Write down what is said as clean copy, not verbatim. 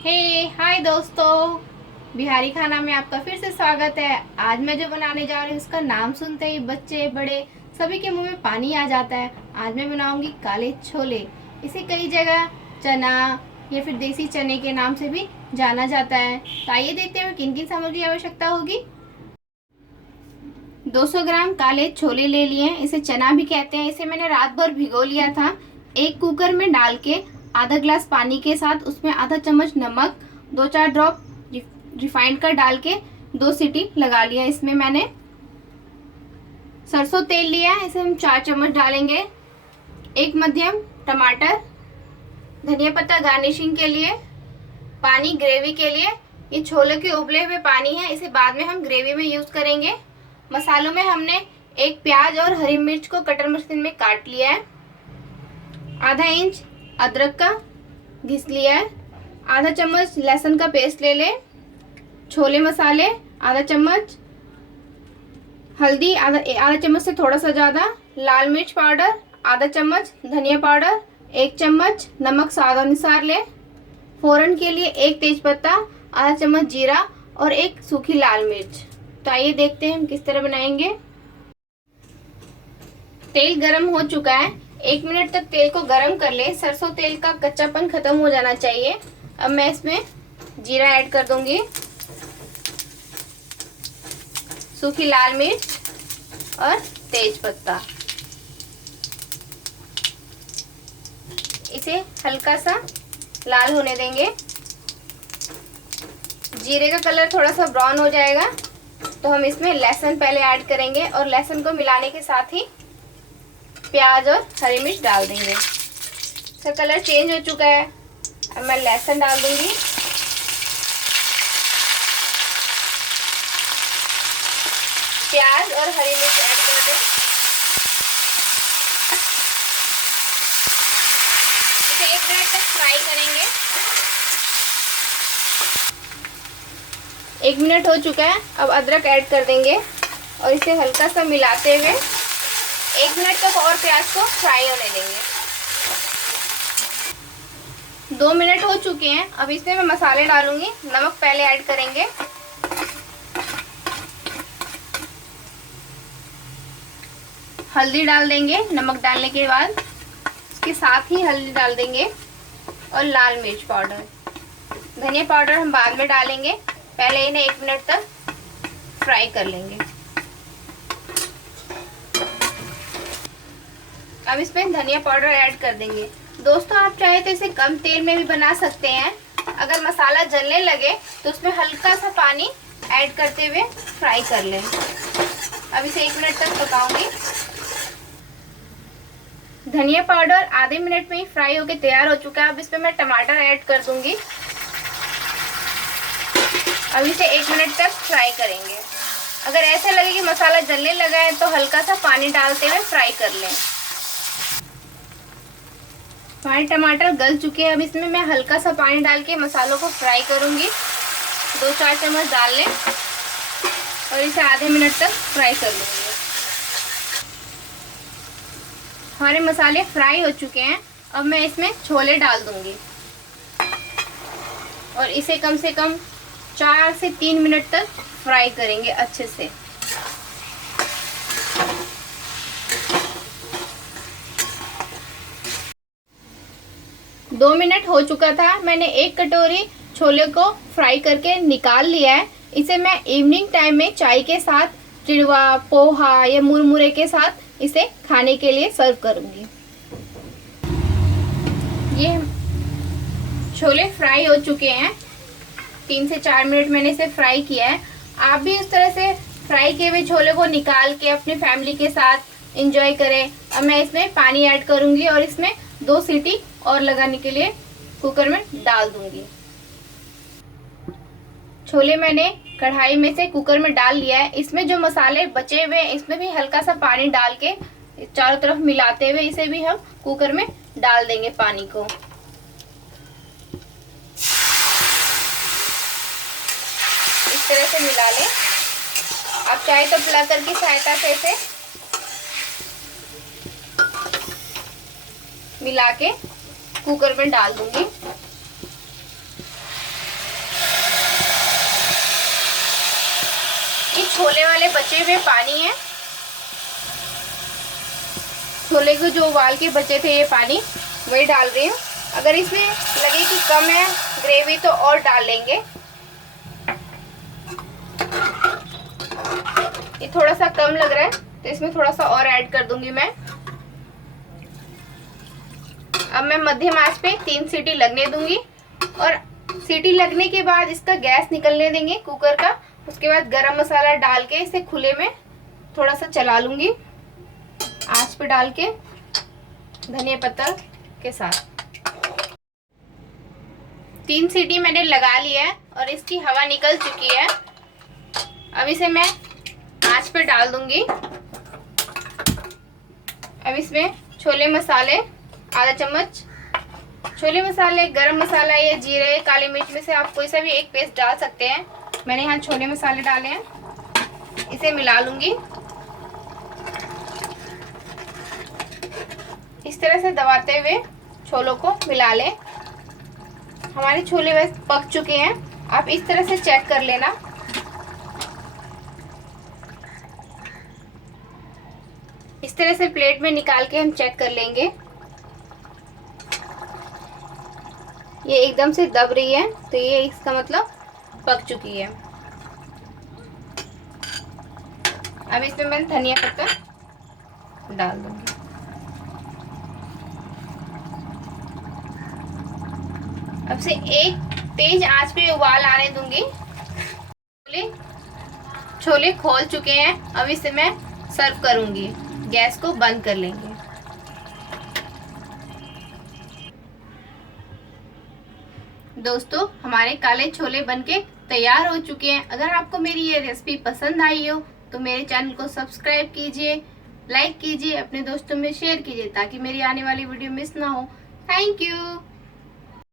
हाय दोस्तों। बिहारी खाना में आपका फिर से स्वागत है। आज मैं जो बनाने जा रही हूँ उसका नाम सुनते ही बच्चे बड़े सभी के मुंह में पानी आ जाता है। आज मैं बनाऊंगी काले छोले। इसे कई जगह चना या फिर देसी चने के नाम से भी जाना जाता है। तो आइए देखते हैं किन किन सामग्री की आवश्यकता होगी। 200 ग्राम काले छोले ले लिए हैं, इसे चना भी कहते हैं। इसे मैंने रात भर भिगो लिया था। एक कुकर में डाल के आधा ग्लास पानी के साथ उसमें आधा चम्मच नमक, 2-4 ड्रॉप रिफाइंड का डाल के 2 सीटी लगा लिया। इसमें मैंने सरसों तेल लिया है, इसे हम 4 चम्मच डालेंगे। एक मध्यम टमाटर, धनिया पत्ता गार्निशिंग के लिए, पानी ग्रेवी के लिए। ये छोले के उबले हुए पानी है, इसे बाद में हम ग्रेवी में यूज करेंगे। मसालों में हमने एक प्याज और हरी मिर्च को कटर मशीन में काट लिया है। आधा इंच अदरक का घिस लिया है। आधा चम्मच लहसुन का पेस्ट ले लें। छोले मसाले आधा चम्मच, हल्दी आधा चम्मच से थोड़ा सा ज़्यादा, लाल मिर्च पाउडर आधा चम्मच, धनिया पाउडर 1 चम्मच, नमक स्वाद अनुसार लें। फोरन के लिए 1 तेजपत्ता, आधा चम्मच जीरा और 1 सूखी लाल मिर्च। तो आइए देखते हैं हम किस तरह बनाएंगे। तेल गरम हो चुका है, 1 मिनट तक तेल को गरम कर ले। सरसों तेल का कच्चापन खत्म हो जाना चाहिए। अब मैं इसमें जीरा ऐड कर दूंगी, सूखी लाल मिर्च और तेज पत्ता। इसे हल्का सा लाल होने देंगे। जीरे का कलर थोड़ा सा ब्राउन हो जाएगा तो हम इसमें लहसुन पहले ऐड करेंगे और लहसुन को मिलाने के साथ ही प्याज और हरी मिर्च डाल देंगे। इसका कलर चेंज हो चुका है। अब मैं लहसुन डाल दूंगी। प्याज और हरी मिर्च ऐड कर दें। इसे 1 मिनट तक फ्राई करेंगे। 1 मिनट हो चुका है। अब अदरक ऐड कर देंगे और इसे हल्का सा मिलाते हुए 1 मिनट तक और प्याज को फ्राई होने देंगे। 2 मिनट हो चुके हैं। अब इसमें मैं मसाले डालूंगी। नमक पहले ऐड करेंगे, हल्दी डाल देंगे। नमक डालने के बाद इसके साथ ही हल्दी डाल देंगे और लाल मिर्च पाउडर। धनिया पाउडर हम बाद में डालेंगे, पहले इन्हें 1 मिनट तक फ्राई कर लेंगे। अब इसमें धनिया पाउडर ऐड कर देंगे। दोस्तों आप चाहे तो इसे कम तेल में भी बना सकते हैं। अगर मसाला जलने लगे तो उसमें हल्का सा पानी ऐड करते हुए फ्राई कर लें। अब इसे 1 मिनट तक पकाऊंगी। धनिया पाउडर आधे मिनट में ही फ्राई होकर तैयार हो चुका है। अब इसमें मैं टमाटर ऐड कर दूंगी। अब इसे 1 मिनट तक फ्राई करेंगे। अगर ऐसे लगे कि मसाला जलने लगा है तो हल्का सा पानी डालते हुए फ्राई कर लें। हमारे टमाटर गल चुके हैं। अब इसमें मैं हल्का सा पानी डाल के मसालों को फ्राई करूंगी। 2-4 चम्मच डाल लें और इसे आधे मिनट तक फ्राई कर लूंगी। हमारे मसाले फ्राई हो चुके हैं। अब मैं इसमें छोले डाल दूंगी और इसे कम से कम 4 से 3 मिनट तक फ्राई करेंगे अच्छे से। दो मिनट हो चुका था। मैंने 1 कटोरी छोले को फ्राई करके निकाल लिया है। इसे मैं इवनिंग टाइम में चाय के साथ, चिड़वा, पोहा या मुरमुरे के साथ इसे खाने के लिए सर्व करूंगी। ये छोले फ्राई हो चुके हैं। 3 से 4 मिनट मैंने इसे फ्राई किया है। आप भी इस तरह से फ्राई किए हुए छोले को निकाल के अपनी फैमिली के साथ एंजॉय करें। अब मैं इसमें पानी ऐड करूंगी और इसमें 2 सीटी और लगाने के लिए कुकर में डाल दूंगी। छोले मैंने कढ़ाई में से कुकर में डाल लिया है। इसमें जो मसाले बचे हुए हैं इसमें भी हल्का सा पानी डाल के चारों तरफ मिलाते हुए इसे भी हम कुकर में डाल देंगे पानी को। इस तरह से मिला लें। आप चाहे तो प्लकर की सहायता से इसे मिला के कुकर में डाल दूंगी। छोले वाले बचे हुए पानी है, छोले को जो उबाल के बचे थे ये पानी वही डाल रही हूँ। अगर इसमें लगे कि कम है ग्रेवी तो और डाल लेंगे। ये थोड़ा सा कम लग रहा है तो इसमें थोड़ा सा और ऐड कर दूंगी मैं। अब मैं मध्यम आंच पे 3 सीटी लगने दूंगी और सीटी लगने के बाद इसका गैस निकलने देंगे कुकर का। उसके बाद गरम मसाला डाल के इसे खुले में थोड़ा सा चला लूंगी आंच पे डाल के धनिया पत्ता के साथ। 3 सीटी मैंने लगा लिया है और इसकी हवा निकल चुकी है। अब इसे मैं आंच पे डाल दूंगी। अब इसमें छोले मसाले आधा चम्मच, छोले मसाले, गरम मसाला या जीरे काली मिर्च में से आप कोई सा भी एक पेस्ट डाल सकते हैं। मैंने यहाँ छोले मसाले डाले हैं। इसे मिला लूंगी। इस तरह से दबाते हुए छोलों को मिला लें। हमारे छोले वैसे पक चुके हैं, आप इस तरह से चेक कर लेना। इस तरह से प्लेट में निकाल के हम चेक कर लेंगे। ये एकदम से दब रही है तो ये इसका मतलब पक चुकी है। अब इसमें मैं धनिया पत्ता डाल दूंगी। अब से एक तेज आंच पे उबाल आने दूंगी। छोले खोल चुके हैं। अब इसे मैं सर्व करूंगी। गैस को बंद कर लेंगे। दोस्तों हमारे काले छोले बनके तैयार हो चुके हैं। अगर आपको मेरी ये रेसिपी पसंद आई हो तो मेरे चैनल को सब्सक्राइब कीजिए, लाइक कीजिए, अपने दोस्तों में शेयर कीजिए ताकि मेरी आने वाली वीडियो मिस ना हो। Thank you.